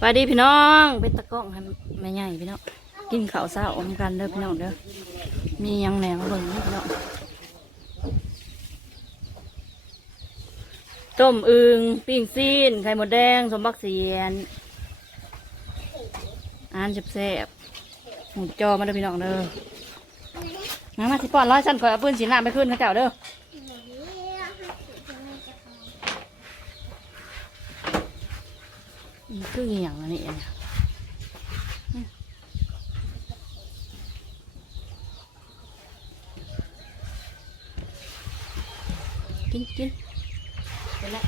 สวัสดีพี่น้องเป็นตะก้องให้แม่ใหญ่พี่น้องกินข้าวเช้าอมกันเด้อพี่น้องเด้อมียังแหนมเบิ่งพี่น้องต้มอึงปิ้งซีนไข่หมดแดง สมบักเสียนอาหารแซ่บๆหมูจอมาเด้อพี่น้องเด้อมามาสิป้อนร้อยสั้นก่อนเอาปืนสีน้าไปขึ้นเขาเจ้าเด้ออืม คืออหย่างอันนี้เนี่ยกินกินไปแล้ว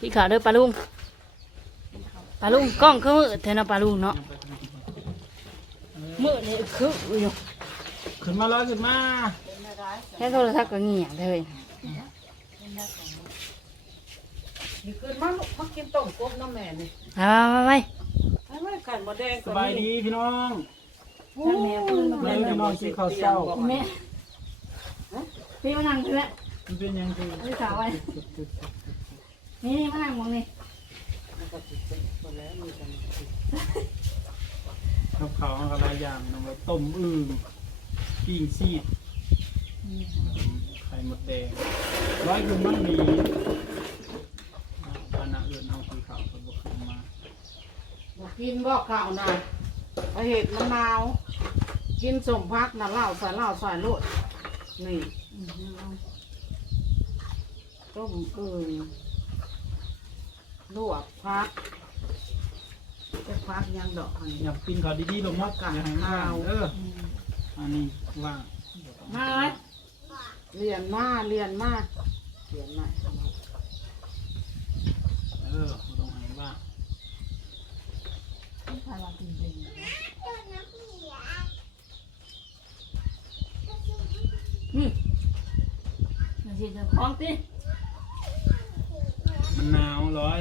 พี่ขาเด้อปลาลุงปลาลุงกล้องคือมือเทนาปลาลุงเนาะมือนี่คืออยู่ขึ้นมาเลยขึ้นมาแค่โทรศัพท์ก็เงียบเลย นี่ขึ้นมาลูกมากินต้มกบน้ำแม่นี่ไปไปไปไอ้ไม่ไข่มดแดงสบายดีพี่น้องท่านแม่เพิ่นแม่จะนอนกินข้าวเช้าแม่พี่มานั่งคือแล้วมันเป็นยังไงพี่สาวไว้นี่นี่มานั่งมองนี่กับข้าวกับหลายอย่างน้องไว้ต้มอึ่งปิ้งซีดไข่มดแดงร้อยคุณมันมีคณะเอื่นเอาคือข้าวกับบุกขึ้นมาบอกกินบอกข้าวน่ะไอเห็ดมะนาว กินสมพักน่ะเหล้าใส่เหล้าใส่โลดนี่ต้มเกยลวกพักจะพักยังดอกอันอนี้ยากปิ้งข้าวดีๆลงมัดอย่าให้ว่างเอออันนี้ว่างมาไว้เรียนมาเรียนมาเรียนมา เออบ่ต้องให้ว่าง นี่มันสิจะคล้องติมันหนาวร้อย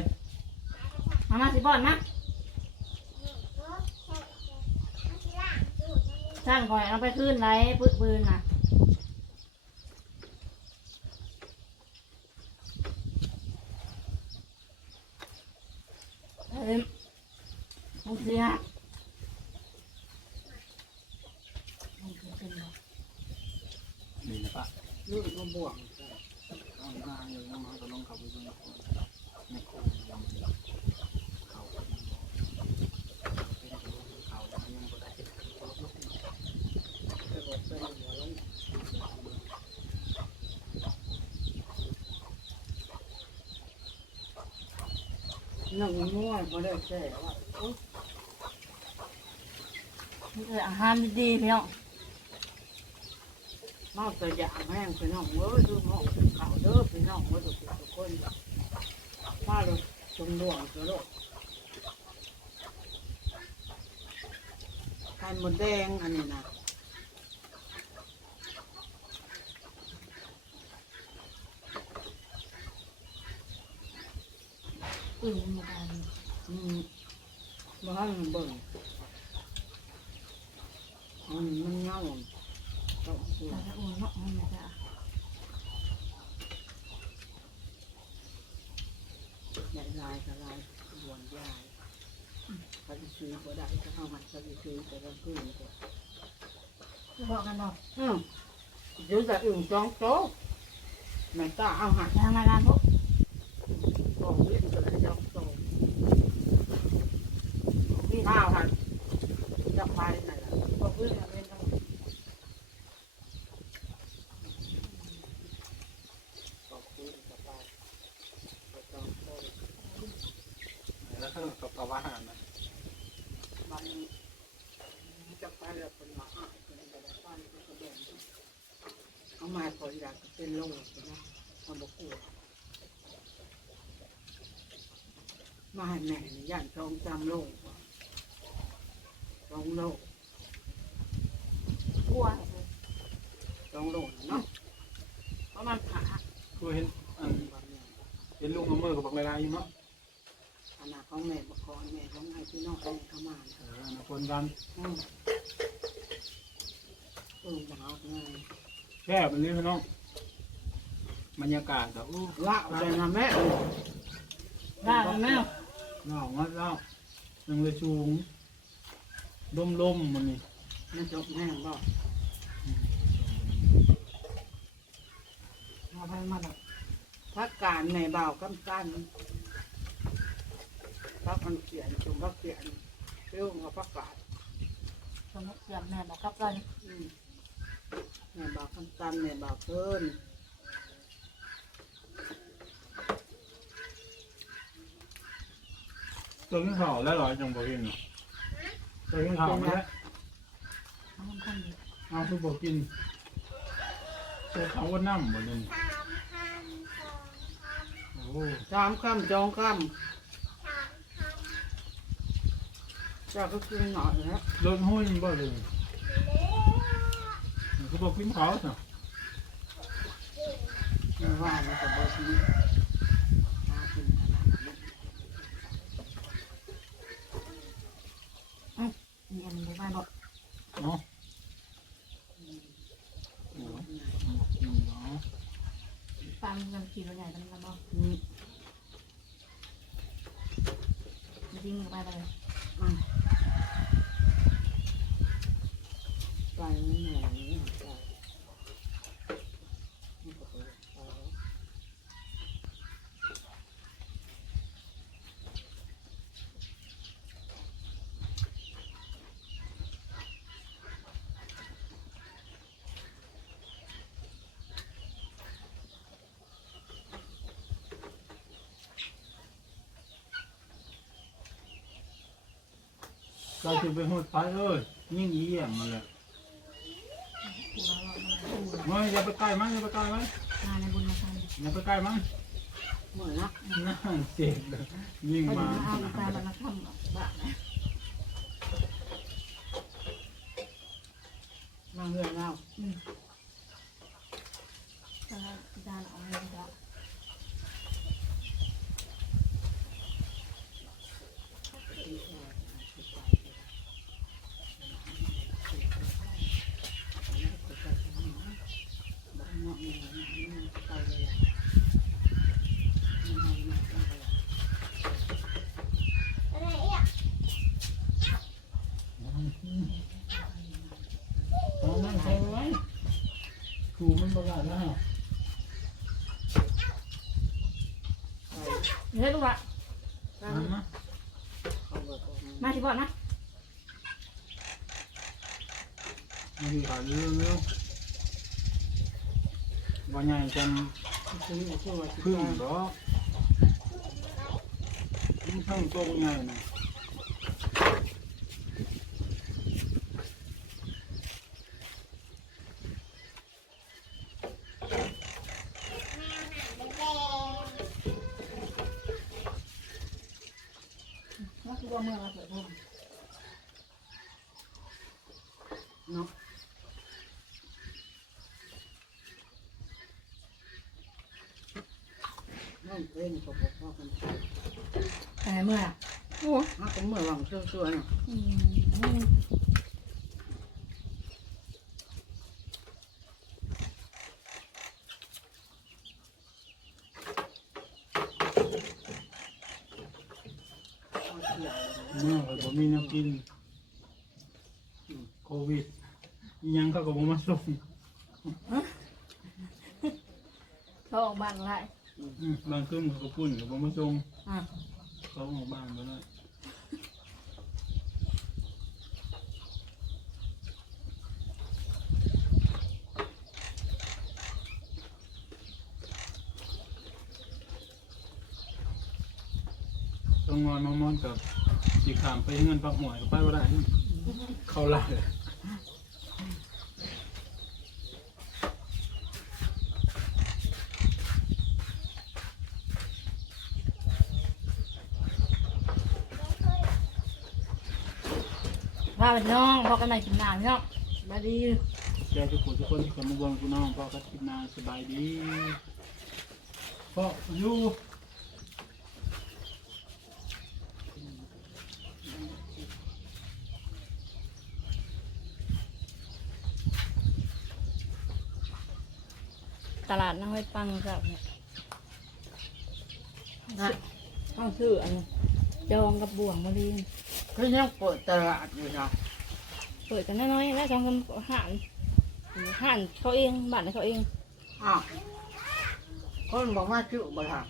มามาสิป้อนมาสร้างก่อยเอาไปขึ้นไรปืนปืนน่ะเอ้ย มุกเสียนี่นะปะลูกมาบวกเอาหน้าอยู่น้องๆก็ลงเขับไปดูนะในโค้งยังเขาเขายังบ่ได้หนึ่งม้วนก็ได้แค่ว่า นี่คื ออาหารดีๆพี่น้องนอกจากอย่างแห้งพี่น้องเว้ยดูห้องข่าวเด้อพี่น้องเว้ยทุกทุกคนมาเลยชมดวงเถอะลูกไข่มดแดงอันนี้นะอื่นมาได้อืมบ้านเบิ่ง มันมันเงาต้องเสียแต่ถ้าอุ่นเนาะมันจะใหญ่ลายกับลายบวนยายเขาจะซื้อก็ได้ถ้าเข้ามันเขาจะซื้อแต่ละคืนก็บอกกันเนาะอืมเดี๋ยวจะอึ่งจ้องโต๊ะแม่ตาเอาหันทำงานพวกกองเล่นก็ได้จ้องโต๊ะข้าวหันจะไปไหนล่ะ บอกเพื่อนเป็นต้อง กองคืนจะไปจะจ้องโต๊ะ แล้วก็กับกับอาหารนะ มันจะไปแล้วเป็นหมาอ้ายเป็นอะไรบ้านก็จะเดินเอามาคนอยากจะเป็นโรคนะมันบอกกลัว มาให้แม่นี่ย่านจองจำโรคจองโรคกลัวจองโรคเนาะเพราะมันผ่าคือเห็นอันเห็นลุงเอามือกับบักลายๆอยู่เนาะขนาดของแม่บอกขอแม่ของไอ้พี่น้องแม่เขามาเออนะคนกันอืมเออมาเอาไงแค่แบบนี้พี่น้องบรรยากาศก็อู้ว่าใจนะแม่ได้ไหม เล่างัดเล่ายังเลยชูงลมลมๆมันนี่มันจบแห้งบ่เอาไปมาดอกพักการในเบากำกันพักมันเขียนจุ่มพักเขียนเรื่องกับพักกาดสมมติเสียบแม่บอกกับกันอืมในเบากำกันในเบาเพิ่น ตัวกินข้าวแล้วเหรอจังบอกกินเนาะตัวกินข้าวแล้วน้ำข้นดีเอาคือบอกกินตัวเขาว่าน้ำบ่เลยโอ้สามคำจองคำเจ้าก็กินหน่อยนะรถหุ้ยบ่เลยมันก็บอกกินข้าวสิไม่ว่ามันจะบอกนี้มากินขนาดนี้ มีอันนี้ไม่บอกเนาะโอ้ยกินเนาะตามยังขี่รถใหญ่ตามกันบอกอืมจะทิ้งไปเลยอะไปมันหน่อยนี่ไปนี่ก็ไปไปแล้ว ก็คือไปหดไปเอ้ยยิ่งเยี่ยมมาเลยกูเราเรามันกูไม่อย่าไปใกล้มันอย่าไปใกล้มันมาในบุญมาทำอย่าไปใกล้มันเหมือนนะน่าเจ็บเลยยิ่งไปมาดูเอาดูการมาทำบ้านะ มาเฮือนเรา อืมจะจานเอาไปจ้ะ ตอนนั้นเขาไว้ ครูมันประกาศแล้วเฮ้ยลูกละนั่นนะมาที่บ่อนนะ มันคือขาดเรื่องเรื่องวันใหญ่จัน ซื้อซื้อว่า พึ่งดอกมันทั้งตัวใหญ่นะ มาที่บ่เมืองมาเปิดผม เนาะน้องเล่นกับพ่อกันแต่เมื่อโอ้มาก็เมื่อหวังเชื่อๆน่ะอืมมาเที่ยวเมื่อเขาบอกมีน้ำกินโควิด อิหยังเขาก็บอกมาส่งเขาออกบ้านไรอืมบางคืนเขาก็ปุ่นเขาบอกมาส่งอะเขาออกบ้านไปแล้วต้องงอนมามอนกับสีขามไปเงินปักหมวยกับไปว่าได้ เขาไล่าไปน้องพอกันใหม่กินน้ำพี่น้องมาดีแกทุกคนทุกคนที่เข้ามาเบิ่งพี่น้องพ่อก็คิดนาสบายดีพ่ออยู่ตลาดน้องห้อยปังครับเนี่ยนะต้องซื้ออันจองกับบ่วงมาลีน ก็ยังเปิดตลาดอยู่นะเปิดกันน้อยๆแล้วจองกันห่านห่านเขาเองบ้านเขาเองอ้าวคนบอกว่าชื่อบ่ล่ะ